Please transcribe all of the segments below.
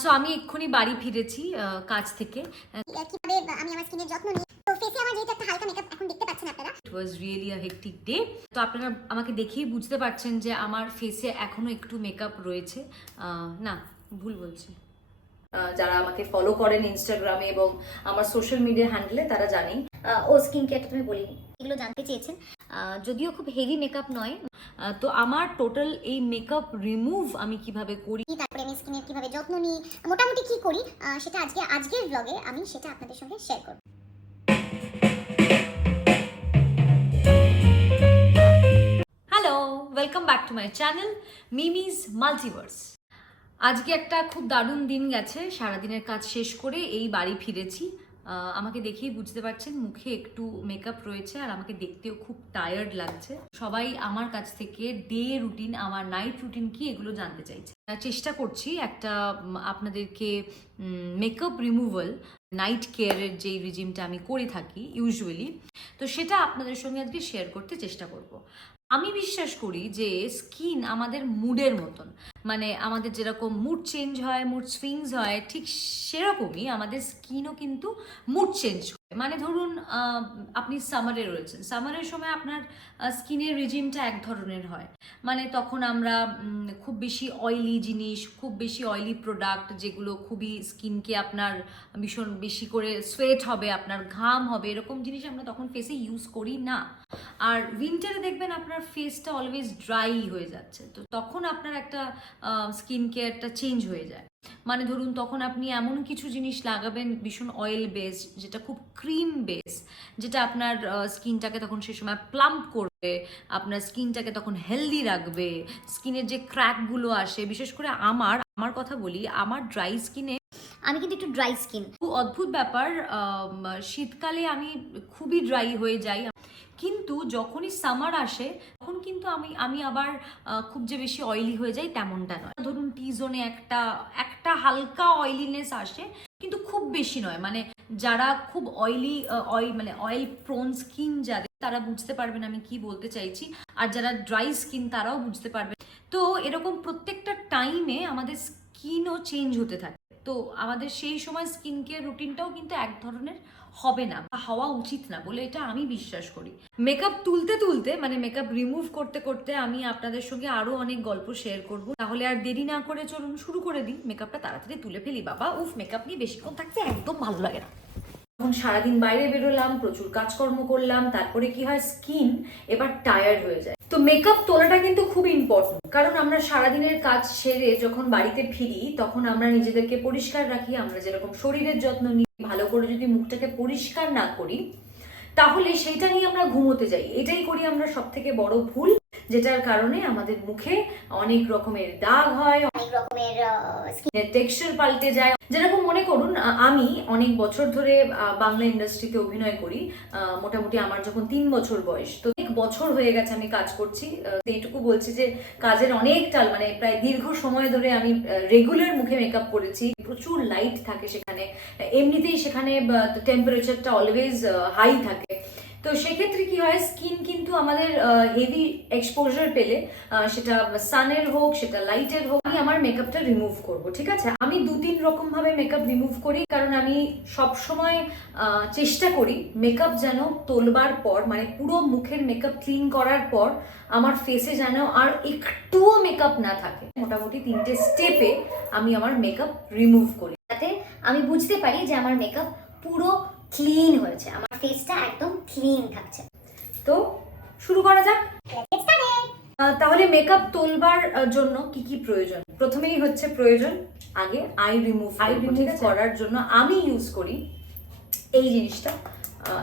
So আমি এক্ষুনি বাড়ি ফিরেছি কাজ থেকে। কিভাবে আমি আমার স্কিনের যত্ন নিই, তো ফেসে আমার যেহেতু একটা হালকা মেকআপ এখন দেখতে পাচ্ছেন আপনারা। It was really a hectic day. তো আপনারা আমাকে দেখেই বুঝতে পারছেন যে আমার ফেসে এখনো একটু মেকআপ রয়েছে। না, ভুল বলছি। যারা আমাকে ফলো করেন ইনস্টাগ্রামে এবং আমার সোশ্যাল মিডিয়া হ্যান্ডেলে তারা জানেন ও স্কিন কেয়ারটা তুমি বলিনি, এগুলো জানতে চেয়েছেন। যদিও খুব হেভি মেকআপ নয়। তো আমার টোটাল এই মেকআপ রিমুভ আমি কিভাবে করি, তারপরে আমি স্কিনের কিভাবে যত্ন নিই, মোটামুটি কি করি, সেটা আজকের ব্লগে আমি সেটা আপনাদের সঙ্গে শেয়ার করব। Hello, welcome back to my channel মিমিজ multiverse. আজকে একটা খুব দারুণ দিন গেছে। সারাদিনের কাজ শেষ করে এই বাড়ি ফিরেছি। আমাকে দেখেই বুঝতে পারছেন মুখে একটু মেকআপ রয়েছে আর আমাকে দেখতেও খুব টায়ার্ড লাগছে। সবাই আমার কাছ থেকে ডে রুটিন, আমার নাইট রুটিন কি এগুলো জানতে চাইছে। চেষ্টা করছি একটা আপনাদেরকে মেকআপ রিমুভাল নাইট কেয়ারের যেই রিজিমটা আমি করে থাকি ইউজুয়ালি, তো সেটা আপনাদের সঙ্গে আজকে শেয়ার করতে চেষ্টা করব। আমি বিশ্বাস করি যে স্কিন আমাদের মুডের মতন, মানে আমাদের যেরকম মুড চেঞ্জ হয়, মুড সুইংস হয়, ঠিক সেরকমই আমাদের স্কিনও কিন্তু মুড চেঞ্জ হয়। মানে ধরুন আপনি সামারে রয়েছেন, সামারের সময় আপনার স্কিনের রিজিমটা এক ধরনের হয়, মানে তখন আমরা খুব বেশি অয়েলি জিনিস, খুব বেশি অয়েলি প্রোডাক্ট যেগুলো খুবই স্কিনকে আপনার ভীষণ বেশি করে সোয়েট হবে, আপনার ঘাম হবে, এরকম জিনিস আমরা তখন ফেসে ইউজ করি না। আর উইন্টারে দেখবেন আপনার ফেসটা অলওয়েজ ড্রাই হয়ে যাচ্ছে, তো তখন আপনার একটা স্কিন কেয়ারটা চেঞ্জ হয়ে যায়। মানে ধরুন তখন আপনি এমন কিছু জিনিস লাগাবেন ভীষণ অয়েল বেস, যেটা খুব ক্রিম বেস, যেটা আপনার স্কিনটাকে তখন সে সময় প্লাম্প করবে, আপনার স্কিনটাকে তখন হেলদি রাখবে। স্কিনের যে ক্র্যাকগুলো আসে, বিশেষ করে আমার কথা বলি, আমার ড্রাই স্কিনে, আমি কিন্তু একটু ড্রাই স্কিন। খুব অদ্ভুত ব্যাপার, শীতকালে আমি খুবই ড্রাই হয়ে যাই, কিন্তু যখনই সামার আসে তখন কিন্তু আমি আবার খুব যে বেশি অয়েলি হয়ে যাই তেমনটা নয়। ধরুন টি জোনে একটা হালকা অয়েলিনেস আসে, কিন্তু খুব বেশি নয়। মানে যারা খুব অয়েলি মানে অয়েল প্রোন স্কিন যাদের, তারা বুঝতে পারবেন আমি কি বলতে চাইছি, আর যারা ড্রাই স্কিন তারাও বুঝতে পারবে। তো এরকম প্রত্যেকটা টাইমে আমাদের স্কিনও চেঞ্জ হতে থাকে, তো আমাদের সেই সময় স্কিন কেয়ার রুটিনটাও কিন্তু এক ধরনের হবে না বা হওয়া উচিত না বলে এটা আমি বিশ্বাস করি। মেকআপ তুলতে তুলতে, মানে মেকআপ রিমুভ করতে করতে আমি আপনাদের সঙ্গে আরো অনেক গল্প শেয়ার করব। তাহলে আর দেরি না করে চলুন শুরু করে দিই। মেকআপটা তাড়াতাড়ি তুলে ফেলি বাবা, উফ মেকআপ নিয়ে বেশিক্ষণ থাকতে একদম ভালো লাগে না। এখন সারাদিন বাইরে বেরোলাম, প্রচুর কাজকর্ম করলাম, তারপরে কি হয়, স্কিন এবার টায়ার্ড হয়ে যায়। তো মেকআপ তোলাটা কিন্তু খুব ইম্পর্টেন্ট, কারণ আমরা সারাদিনের কাজ সেরে যখন বাড়িতে ফিরি তখন আমরা নিজেদেরকে পরিষ্কার রাখি। আমরা যেরকম শরীরের যত্ন নিই, ভালো করে যদি মুখটাকে পরিষ্কার না করি তাহলে সেইটা নিয়ে আমরা ঘুমোতে যাই। এটাই করি আমরা সব থেকে বড় ভুল, যেটার কারণে আমাদের মুখে অনেক রকমের দাগ হয়, অনেক রকমের স্কিনের টেক্সচার পাল্টে যায়। যেরকম মনে করুন, আমি অনেক বছর ধরে বাংলা ইন্ডাস্ট্রিতে অভিনয় করি। মোটামুটি আমার যখন 3 বছর বয়স, তো 1 বছর হয়ে গেছে আমি কাজ করছি। এইটুকু বলছি যে কাজের অনেকটা, মানে প্রায় দীর্ঘ সময় ধরে আমি রেগুলার মুখে মেকআপ করেছি। প্রচুর লাইট থাকে সেখানে, এমনিতেই সেখানে টেম্পারেচারটা অলওয়েজ হাই থাকে। তো সেক্ষেত্রে কি হয়, স্কিন কিন্তু আমাদের হেভি এক্সপোজার পেলে, সেটা সানের হোক, সেটা লাইটের হোক, আমি আমার মেকআপটা রিমুভ করব, ঠিক আছে? আমি 2-3 রকম ভাবে মেকআপ রিমুভ করি, কারণ আমি সব সময় চেষ্টা করি মেকআপ যেন তোলবার পর, মানে পুরো মুখের মেকআপ ক্লিন করার পর আমার ফেসে যেন আর একটুও মেকআপ না থাকে। মোটামুটি 3টে স্টেপে আমি আমার মেকআপ রিমুভ করি, যাতে আমি বুঝতে পারি যে আমার মেকআপ পুরো ক্লিন হয়েছে, আমার ফেসটা একদম ক্লিন থাকছে। তো শুরু করা যাক। তাহলে মেকআপ তোলবার জন্য কি কি প্রয়োজন? প্রথমেই হচ্ছে প্রয়োজন আগে আই রিমুভ করার জন্য আমি ইউজ করি এই জিনিসটা।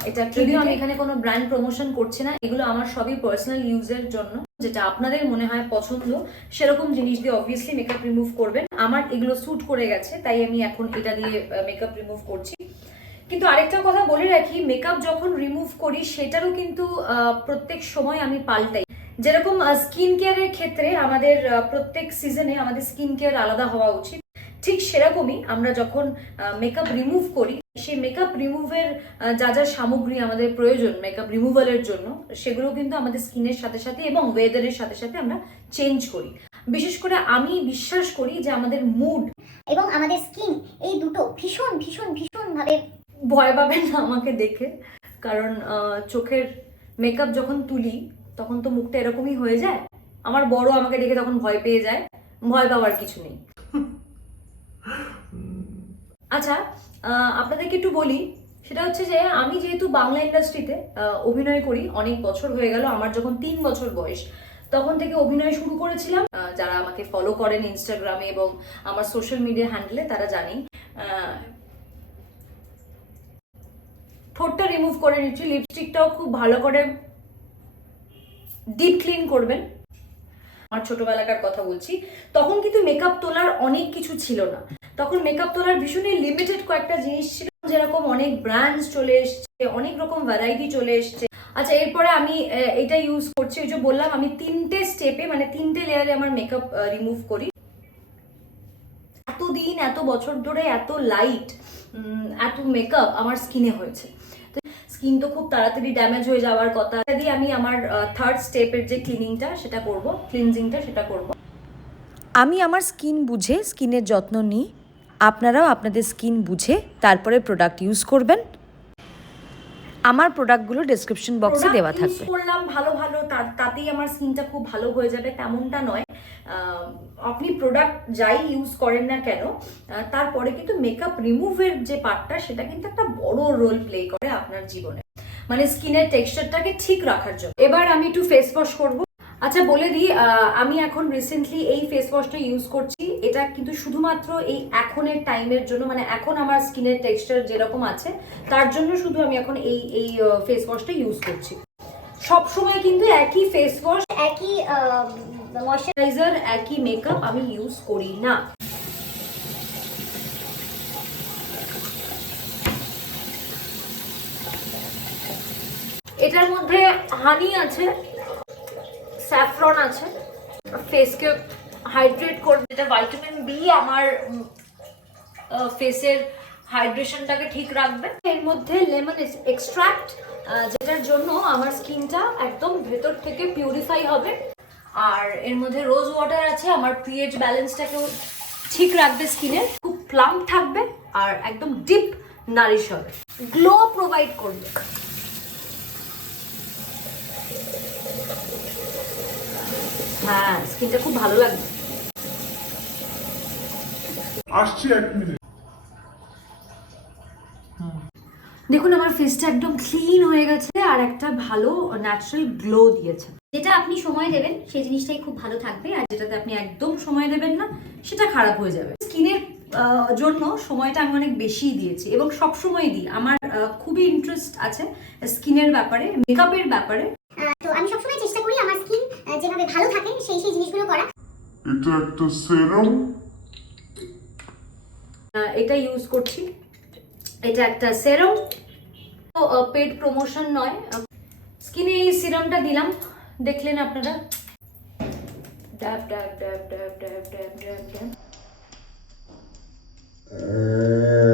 এটা যদিও আমি এখানে কোনো ব্র্যান্ড প্রমোশন করছি না, এগুলো আমার সবই পার্সোনাল ইউজের জন্য। যেটা আপনাদের মনে হয় পছন্দ সেরকম জিনিস দিয়ে অবভিয়াসলি মেকআপ রিমুভ করবেন। আমার এগুলো স্যুট করে গেছে, তাই আমি এখন এটা দিয়ে মেকআপ রিমুভ করছি। কিন্তু আরেকটা কথা বলে রাখি, মেকআপ যখন রিমুভ করি সেটারও কিন্তু প্রত্যেক সময় আমি পাল্টাই। যেরকম স্কিন কেয়ারের ক্ষেত্রে আমাদের প্রত্যেক সিজনে আমাদের স্কিন কেয়ার আলাদা হওয়া উচিত, ঠিক সেরকমই আমরা যখন মেকআপ রিমুভ করি, সেই মেকআপ রিমুভের যা যা সামগ্রী আমাদের প্রয়োজন মেকআপ রিমুভালের জন্য, সেগুলো কিন্তু আমাদের স্কিনের সাথে সাথে এবং ওয়েদারের সাথে সাথে আমরা চেঞ্জ করি। বিশেষ করে আমি বিশ্বাস করি যে আমাদের মুড এবং আমাদের স্কিন, এই দুটো ভীষণ ভীষণ ভীষণ ভাবে ভয় পাবেন না আমাকে দেখে, কারণ চোখের মেকআপ যখন তুলি তখন তো মুখটা এরকমই হয়ে যায়। আমার বড় আমাকে দেখে তখন ভয় পেয়ে যায়, ভয় পাওয়ার কিছু নেই। আচ্ছা, আপনাদেরকে একটু বলি, সেটা হচ্ছে যে আমি যেহেতু বাংলা ইন্ডাস্ট্রিতে অভিনয় করি অনেক বছর হয়ে গেল, আমার যখন 3 বছর বয়স তখন থেকে অভিনয় শুরু করেছিলাম। যারা আমাকে ফলো করেন ইনস্টাগ্রামে এবং আমার সোশ্যাল মিডিয়া হ্যান্ডেলে তারা জানেন। ঠোঁটটা রিমুভ করে নিচ্ছি, লিপস্টিকটাও খুব ভালো করে ডিপ ক্লিন করবেন। আমার ছোটবেলাকার কথা বলছি, তখন কিন্তু মেকআপ তোলার অনেক কিছু ছিল না। তখন মেকআপ তোলার ভীষণই লিমিটেড কয়েকটা জিনিস ছিল, যেরকম অনেক ব্র্যান্ডস চলে এসছে, অনেক রকম ভ্যারাইটি চলে এসছে। আচ্ছা, এরপরে আমি এটা ইউজ করছি, ওই যে বললাম আমি 3টে স্টেপে মানে 3টে লেয়ারে আমার মেকআপ রিমুভ করি। এতদিন এত বছর ধরে এত লাইট এত মেকআপ আমার স্কিনে হয়েছে, স্কিন তো খুব তাড়াতাড়ি ড্যামেজ হয়ে যাওয়ার কথা। দিয়ে আমি আমার 3rd স্টেপের যে ক্লিনিংটা সেটা করব, ক্লিনজিংটা সেটা করব। আমি আমার স্কিন বুঝে স্কিনের যত্ন নিই, আপনারাও আপনাদের স্কিন বুঝে তারপরে প্রোডাক্ট ইউজ করবেন। আমার প্রোডাক্টগুলো ডেসক্রিপশন বক্সে দেওয়া থাকবে। করলাম ভালো ভালো তাতেই আমার স্কিনটা খুব ভালো হয়ে যাবে তেমনটা নয়। আপনি প্রোডাক্ট যাই ইউজ করেন না কেন, তারপরে কিন্তু মেকআপ রিমুভের যে পার্টটা সেটা কিন্তু একটা বড় রোল প্লে করে আপনার জীবনে, মানে স্কিনের টেক্সচারটাকে ঠিক রাখার জন্য। এবার আমি একটু ফেস ওয়াশ করবো। আচ্ছা বলে দিই, আমি এখন রিসেন্টলি এই ফেস ওয়াশটা ইউজ করছি। এটা কিন্তু শুধুমাত্র এই এখনের টাইমের জন্য, মানে এখন আমার স্কিনের টেক্সচার যেরকম আছে তার জন্য শুধু আমি এখন এই ফেস ওয়াশটা ইউজ করছি। সব সময় কিন্তু একই ফেস ওয়াশ, একই ময়শ্চারাইজার, একই মেকআপ আমি ইউজ করি না। এটার মধ্যে হানি আছে, স্যাফরন আছে, ফেসকে হাইড্রেট করবে। এটা ভিটামিন বি আমার ফেসের হাইড্রেশনটাকে ঠিক রাখবে। এর মধ্যে লেমন এক্সট্রাক্ট, যেটার জন্য আমার স্কিনটা একদম ভেতর থেকে পিউরিফাই হবে। আর এর মধ্যে রোজ ওয়াটার আছে, আমার পিএইচ ব্যালেন্সটাকেও ঠিক রাখবে, স্কিনের খুব প্লাম্প থাকবে আর একদম ডিপ নারিশ হবে, গ্লো প্রোভাইড করবে। হ্যাঁ, স্কিনটা খুব ভালো লাগবে। আসছি 1 মিনিট। দেখুন আমার ফেসটা একদম ক্লিন হয়ে গেছে আর একটা ভালো ন্যাচারাল গ্লো দিয়েছে। যেটা আপনি সময় দেবেন সেই জিনিসটাই খুব ভালো থাকবে, আর যেটাতে আপনি একদম সময় দেবেন না সেটা খারাপ হয়ে যাবে। স্কিনের জন্য সময়টা আমি অনেক বেশি দিয়েছি এবং সব সময় দিই। আমার খুবই ইন্টারেস্ট আছে স্কিনের ব্যাপারে, মেকআপের ব্যাপারে। তো আমি সবসময় চেষ্টা করি আমার স্কিন যেভাবে ভালো থাকে সেই জিনিসগুলো করা। এটা একটা সেরাম, এটা ইউজ করছি, এটা একটা সেরাম। পেড প্রমোশন নয়, স্কিনে এই সিরামটা দিলাম, দেখলেন আপনারা। ড্যাব ড্যাব ড্যাব ড্যাব ড্যাব ড্যাব ড্যাব ড্যাব।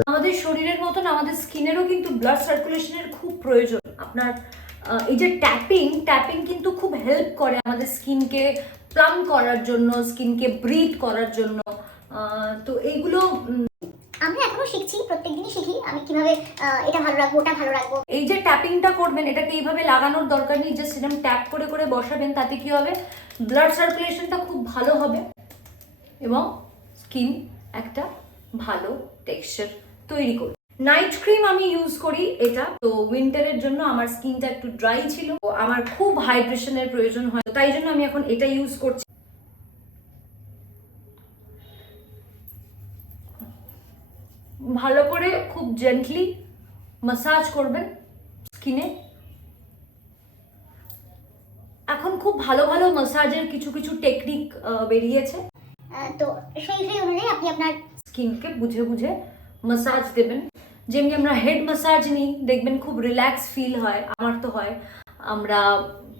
আমাদের শরীরের মতন আমাদের স্কিনেরও কিন্তু ব্লাড সার্কুলেশনের খুব প্রয়োজন। আপনার এই যে ট্যাপিং কিন্তু খুব হেল্প করে আমাদের স্কিনকে প্লাম করার জন্য, স্কিনকে ব্রিথ করার জন্য। তো এইগুলো আমরা এখনো শিখছি, প্রত্যেকদিনই শিখি আমি কিভাবে এটা ভালো রাখবো, ওটা ভালো রাখবো। এই যে ট্যাপিংটা করবেন, এটাকে এইভাবে লাগানোর দরকার নেই, যে সিরাম ট্যাপ করে করে বসাবেন, তাতে কি হবে ব্লাড সার্কুলেশনটা খুব ভালো হবে এবং স্কিন একটা ভালো টেক্সচার তৈরি করবে। নাইট ক্রিম আমি ইউজ করি এটা, তো উইন্টারের জন্য আমার স্কিনটা একটু ড্রাই ছিল, আমার খুব হাইড্রেশনের প্রয়োজন হয়, তাই জন্য আমি এখন এটা ইউজ করছি। ভালো করে খুব জেন্টলি মাসাজ করবেন স্কিনে। এখন খুব ভালো ভালো মাসাজের কিছু কিছু টেকনিক বেরিয়েছে, তো সেই অনুযায়ী আপনি আপনার স্কিনকে বুঝে বুঝে মাসাজ দেবেন। যেমনি আমরা হেড মাসাজ নিই, দেখবেন খুব রিল্যাক্স ফিল হয়, আমার তো হয়। আমরা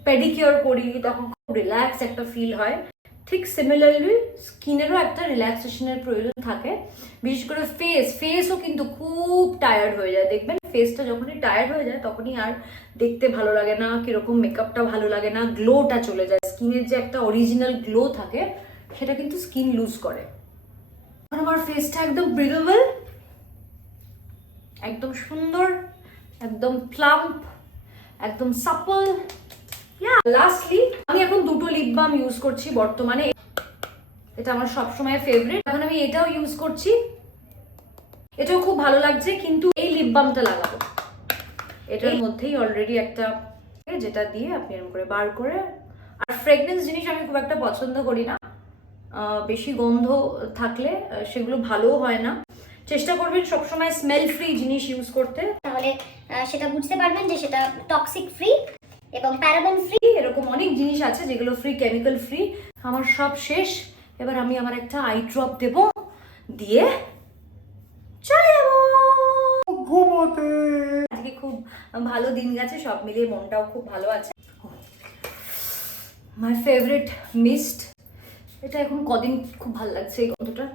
পেডিকিওর করি তখন খুব রিল্যাক্স একটা ফিল হয়। ঠিক সিমিলারলি স্কিনেরও একটা রিল্যাক্সেশনের প্রয়োজন থাকে, বিশেষ করে ফেসও কিন্তু খুব টায়ার্ড হয়ে যায়। দেখবেন ফেসটা যখনই টায়ার্ড হয়ে যায় তখনই আর দেখতে ভালো লাগে না, কিরকম মেকআপটা ভালো লাগে না, গ্লোটা চলে যায়। স্কিনের যে একটা অরিজিনাল গ্লো থাকে সেটা কিন্তু স্কিন লুজ করে। এখন আমার ফেসটা একদম ব্রিগেবল, একদম সুন্দর, একদম প্লাম্প, একদম সাপল। লাস্টলি আমি এখন দুটো লিপ বাম ইউজ করছি বর্তমানে, এটা আমার সবসময় ফেভারিট। এখন আমি এটাও ইউজ করছি, এটাও খুব ভালো লাগছে, কিন্তু এই লিপ বামটা লাগাবো। এটার মধ্যেই অলরেডি একটা, যেটা দিয়ে আপনি এরকম করে বার করে, আর ফ্রেগনেন্স জিনিস আমি খুব একটা পছন্দ করি না, বেশি গন্ধ থাকলে সেগুলো ভালোও হয় না। চেষ্টা করবেন সবসময় স্মেল ফ্রি জিনিস ইউজ করতে, তাহলে সেটা বুঝতে পারবেন যে সেটা টক্সিক ফ্রি এবং প্যারাবেন ফ্রি। এরকম অনেক জিনিস আছে যেগুলো ফ্রি, কেমিক্যাল ফ্রি। আমার সব শেষ, এবার আমি আমার একটা আই ড্রপ দেব, দিয়ে চলে যাবো ঘুমোতে। আজকে খুব ভালো দিন গেছে, সব মিলিয়ে মনটাও খুব ভালো আছে। মাই ফেভারিট মিস্ট, এটা এখন কদিন খুব ভালো লাগছে এই গন্ধটা,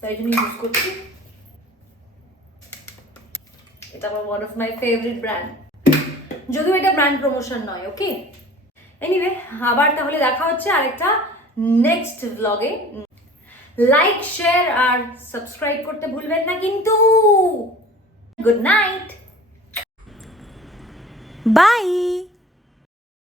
তাই জন্য ইউজ করছি। এটা আমার one of my favourite brand, যদিও এটা ব্র্যান্ড প্রমোশন নয়। ওকে, এনিওয়ে, আবার তাহলে দেখা হচ্ছে আরেকটা নেক্সট ব্লগে। লাইক, শেয়ার আর সাবস্ক্রাইব করতে ভুলবেন না কিন্তু। Good night, by.